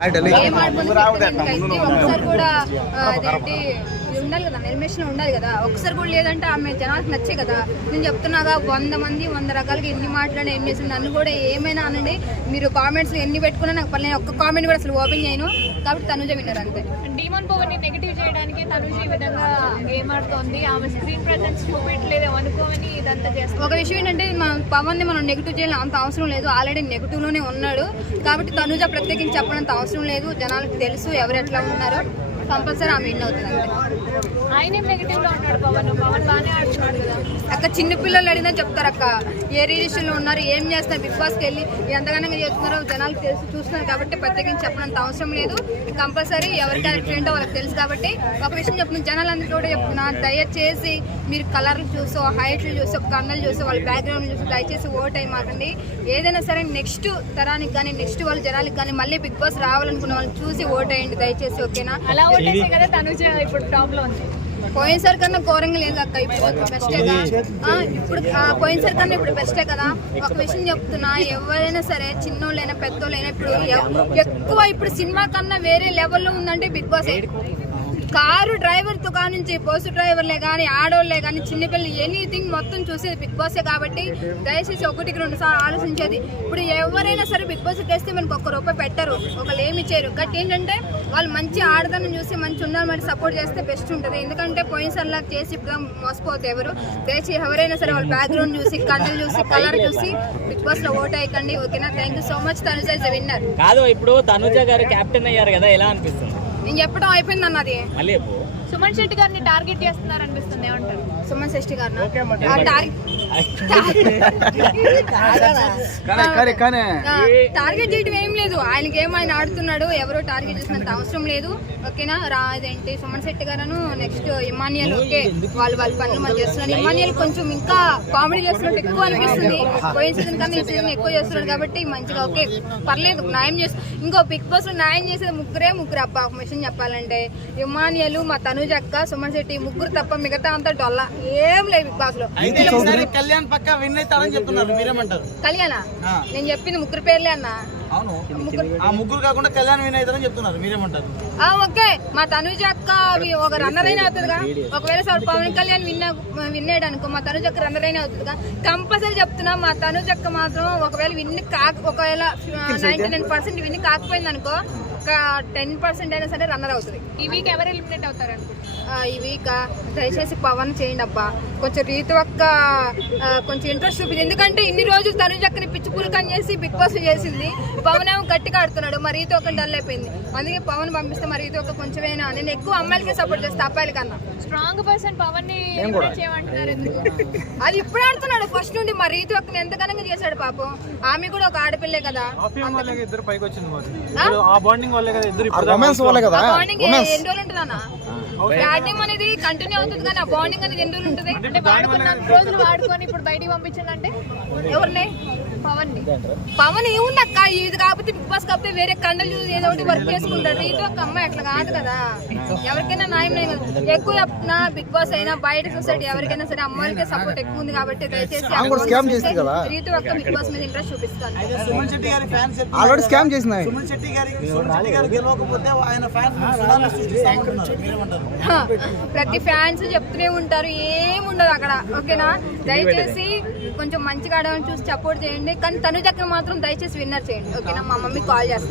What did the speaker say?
ఏం ఆడుకుంటే ఒకసారి కూడా అదేంటి ఇది ఉండాలి కదా నిర్మేషన్ ఉండాలి కదా. ఒకసారి కూడా లేదంటే ఆమె జనాలకు నచ్చే కదా. నేను చెప్తున్నాగా వంద మంది వంద రకాలుగా ఎన్ని మాట్లాడి ఏం చేసి నన్ను కూడా ఏమైనా అనండి మీరు కామెంట్స్ ఎన్ని పెట్టుకున్నా నాకు పర్లేదు. ఒక్క కామెంట్ కూడా అసలు ఓపెన్ చేయను. కాబట్టి తనుజ విన్నారు అంతే. డీమన్ పవర్ని నెగిటివ్ చేయడానికి తనుజ ఈ విధంగా ఆమె స్క్రీన్ ప్రెజెన్స్ చూపెట్టలేదు అనుకోని ఇదంతా ఒక విషయం ఏంటంటే మన పవన్ని మనం నెగిటివ్ చేయాలి అంత అవసరం లేదు. ఆల్రెడీ నెగిటివ్లోనే ఉన్నాడు. కాబట్టి తనుజ ప్రత్యేకించి చెప్పడంత అవసరం లేదు. జనాలకు తెలుసు ఎవరు ఎట్లా ఉన్నారో. కంపల్సరీ ఆమె విన్ అవుతుంది Here we go. అక్క చిన్న పిల్లలు అడిగినా చెప్తారు అక్క. ఏ రీడిషన్లో ఉన్నారు ఏం చేస్తున్నారు బిగ్ బాస్కి వెళ్ళి ఎంతగానో చేస్తున్నారో జనాలకు తెలుసు చూస్తున్నారు కాబట్టి ప్రత్యేకించి చెప్పడంత అవసరం లేదు. కంపల్సరీ ఎవరి క్యారెక్టర్ ఏంటో వాళ్ళకి తెలుసు కాబట్టి ఒక విషయం చెప్తున్నాను. జనాలందరూ కూడా చెప్తున్నా దయచేసి మీరు కలర్లు చూసో హైట్లు చూసో కన్నులు చూసో వాళ్ళ బ్యాక్గ్రౌండ్ చూసి దయచేసి ఓట్ అయి మాకండి ఏదైనా సరే నెక్స్ట్ తరానికి కానీ నెక్స్ట్ వాళ్ళ జనానికి కానీ మళ్ళీ బిగ్ బాస్ రావాలనుకున్న వాళ్ళని చూసి ఓట్ అయ్యండి దయచేసి ఓకేనా? అలా ఓటేసే కదా తనుజ ఇప్పుడు టాప్లో ఉంది. పోయినసారి కన్నా ఘోరంగా లేదు అక్క. ఇప్పుడు బెస్టేగా కదా. ఇప్పుడు పోయినసారి కన్నా ఇప్పుడు బెస్టే కదా. ఒక విషయం చెప్తున్నా ఎవరైనా సరే చిన్నోళ్ళైనా పెద్దోళ్ళైనా ఇప్పుడు ఎక్కువ ఇప్పుడు సినిమా కన్నా వేరే లెవెల్లో ఉందంటే బిగ్ బాస్. కారు డ్రైవర్తో కానుంచి బస్సు డ్రైవర్లే కానీ ఆడోళ్ళే కానీ చిన్నపిల్లలు ఎనీథింగ్ మొత్తం చూసేది బిగ్ బాసే కాబట్టి దయచేసి ఒకటికి రెండు సార్లు ఆలోచించేది. ఇప్పుడు ఎవరైనా సరే బిగ్ బాస్ వేస్తే మనకు ఒక్క రూపాయి పెట్టరు ఒకళ్ళు ఏమి ఇచ్చారు గట్ ఏంటంటే వాళ్ళు మంచి ఆడదాన్ని చూసి మంచి ఉండాలి మరి సపోర్ట్ చేస్తే బెస్ట్ ఉంటుంది. ఎందుకంటే పోయినసారి లాగా చేసి ఇప్పుడు మోసపోతే ఎవరు? దయచేసి ఎవరైనా సరే వాళ్ళ బ్యాక్గ్రౌండ్ చూసి కళ్ళు చూసి కలర్ చూసి బిగ్ బాస్లో ఓట్ అయ్యకండి ఓకేనా? Thank you so much Tanuja is winner కాదు ఇప్పుడు తనుజ గారు కెప్టెన్ అయ్యారు కదా ఎలా అనిపిస్తుంది? నేను చెప్పడం అయిపోయింది అన్నది మళ్ళీ చెప్పు. సుమన్ శెట్టి గారిని టార్గెట్ చేస్తున్నారు అనిపిస్తుంది ఏమంటారు? సుమన్ శెట్టి గారు ఆ టార్గెట్ టార్గెట్ చేయడం ఏం లేదు. ఆయనకి ఏం ఆయన ఆడుతున్నాడు ఎవరో టార్గెట్ చేసినంత అవసరం లేదు. ఓకేనా? రా అదేంటి సుమన్ శెట్టి గారు నెక్స్ట్ ఇమానియల్ ఓకే. వాళ్ళు వాళ్ళ పనులు మనం చేస్తున్నారు. ఇమానియల్ కొంచెం ఇంకా కామెడీ చేస్తున్నట్టు ఎక్కువ అనిపిస్తుంది. పోయిన సీజన్ కన్నా ఈ సీజన్ ఎక్కువ చేస్తున్నాడు కాబట్టి మంచిగా ఓకే. పర్లేదు న్యాయం చేస్తు ఇంకో బిగ్ బాస్లో న్యాయం చేసేది ముగ్గురే ముగ్గురు అబ్బా. ఒక విషయం చెప్పాలంటే. ఇమానియల్ మా తనుజ్ అక్క సుమన్ శెట్టి ముగ్గురు తప్ప మిగతా అంతా డొల్ల. ఏం లేదు బిగ్ బాస్లో. కళ్యాణ్ పక్క విన్ అవుతారని చెప్తున్నారు. మీరేమంటారు? కళ్యాణ. నేను చెప్పింది ముగ్గురు పేర్లే అన్నా. అవును. ఆ ముగ్గురు కాకుండా కళ్యాణ్ విన్ అవుతారని చెప్తున్నారు. మీరేమంటారు? ఆ ఓకే. మా తనుజ అక్క ఒక రన్నర్ అయినా అవుతుందిగా. ఒకవేళ సార్ పవన్ కళ్యాణ్ విన్న విన్నాడు అనుకో మా తనుజ అక్క రన్నర్ అయినా అవుతుందిగా. కంపల్సరీ చెప్తున్నా మా తనుజ అక్క మాత్రం ఒకవేళ విన్ కాక ఒకవేళ నైన్టీ నైన్ పర్సెంట్ విన్ కాకపోయింది అనుకో ఒక టెన్ పర్సెంట్ అయినా సరే రన్నర్ అవుతుంది. ఈ వీక్ ఎవరు ఎలిమినేట్ అవుతారు అనుకుంటున్నారు? ఆ, ఈ వీక్ దయచేసి పవన్ చేయండి అబ్బా. కొంచెం రీతు అక్క ఆ, కొంచెం ఇంట్రెస్ట్ చూపింది ఎందుకంటే ఇన్ని రోజులు తనుజ అక్కని పిచ్చి పులకని చేసి బిగ్ బాస్ చేసింది. పవన్ ఏమో గట్టిగా ఆడుతున్నాడు. మరి రీతు ఒక డల్ అయిపోయింది. అందుకే పవన్ పంపిస్తే మరి రీతు ఒక కొంచెమైనా నేను ఎక్కువ అమ్మాయిలకే సపోర్ట్ చేస్తాను అబ్బాయిల కన్నా. స్ట్రాంగ్ పర్సన్ పవన్ని అది ఇప్పుడు ఆడుతున్నాడు. ఫస్ట్ నుండి మరి రీతు అక్కని ఎంత ఘనంగా చేశాడు పాపం. ఆమె కూడా ఒక ఆడపిల్లే కదా. ఇద్దరు పైకి వచ్చింది మరి ఆ? ఇప్పుడు ఆ బాండింగ్ వల్లే కదా ఇద్దరు రొమాన్స్ వల్ల కదా? బ్యాటింగ్ అనేది కంటిన్యూ అవుతుంది కానీ ఆ బాండింగ్ అనేది ఎన్ని రోజులు ఉంటుంది? అంటే వాడుకున్న రోజులు వాడుకొని ఇప్పుడు బయటికి పంపించిందంటే ఎవరిని? పవన్ పవన్ ఏముంది అక్క? ఇది కాకపోతే బిగ్ బాస్ కాకపోతే వేరే కండలు చూసి ఏదో ఒకటి వర్క్ చేసుకుంటాడు. రీతు ఒక అమ్మాయి అట్లా కాదు కదా. ఎవరికైనా న్యాయం లేదు ఎక్కువ చెప్తున్నా బిగ్ బాస్ అయినా బయట సొసైటీ ఎవరికైనా సరే అమ్మాయిలకే సపోర్ట్ ఎక్కువ ఉంది కాబట్టి దయచేసి. రీతు ఒక్క బిగ్ బాస్ మీద ఇంట్రెస్ట్ చూపిస్తాను. సుమన్ శెట్టి గారి ఫ్యాన్స్ ఆల్రెడీ స్కామ్ చేసింది సుమన్ శెట్టి గారి సుమన్ శెట్టి గారు గెలవకపోతే ఆయన ఫ్యాన్స్ ప్రతి ఫ్యాన్స్ చెప్తూనే ఉంటారు ఏముండదు అక్కడ ఓకేనా? దయచేసి కొంచెం మంచిగా ఆడమని చూసి సపోర్ట్ చేయండి కానీ తను దగ్గర మాత్రం దయచేసి విన్నర్ చేయండి ఓకేనా? మా మమ్మీ కాల్ చేస్తాను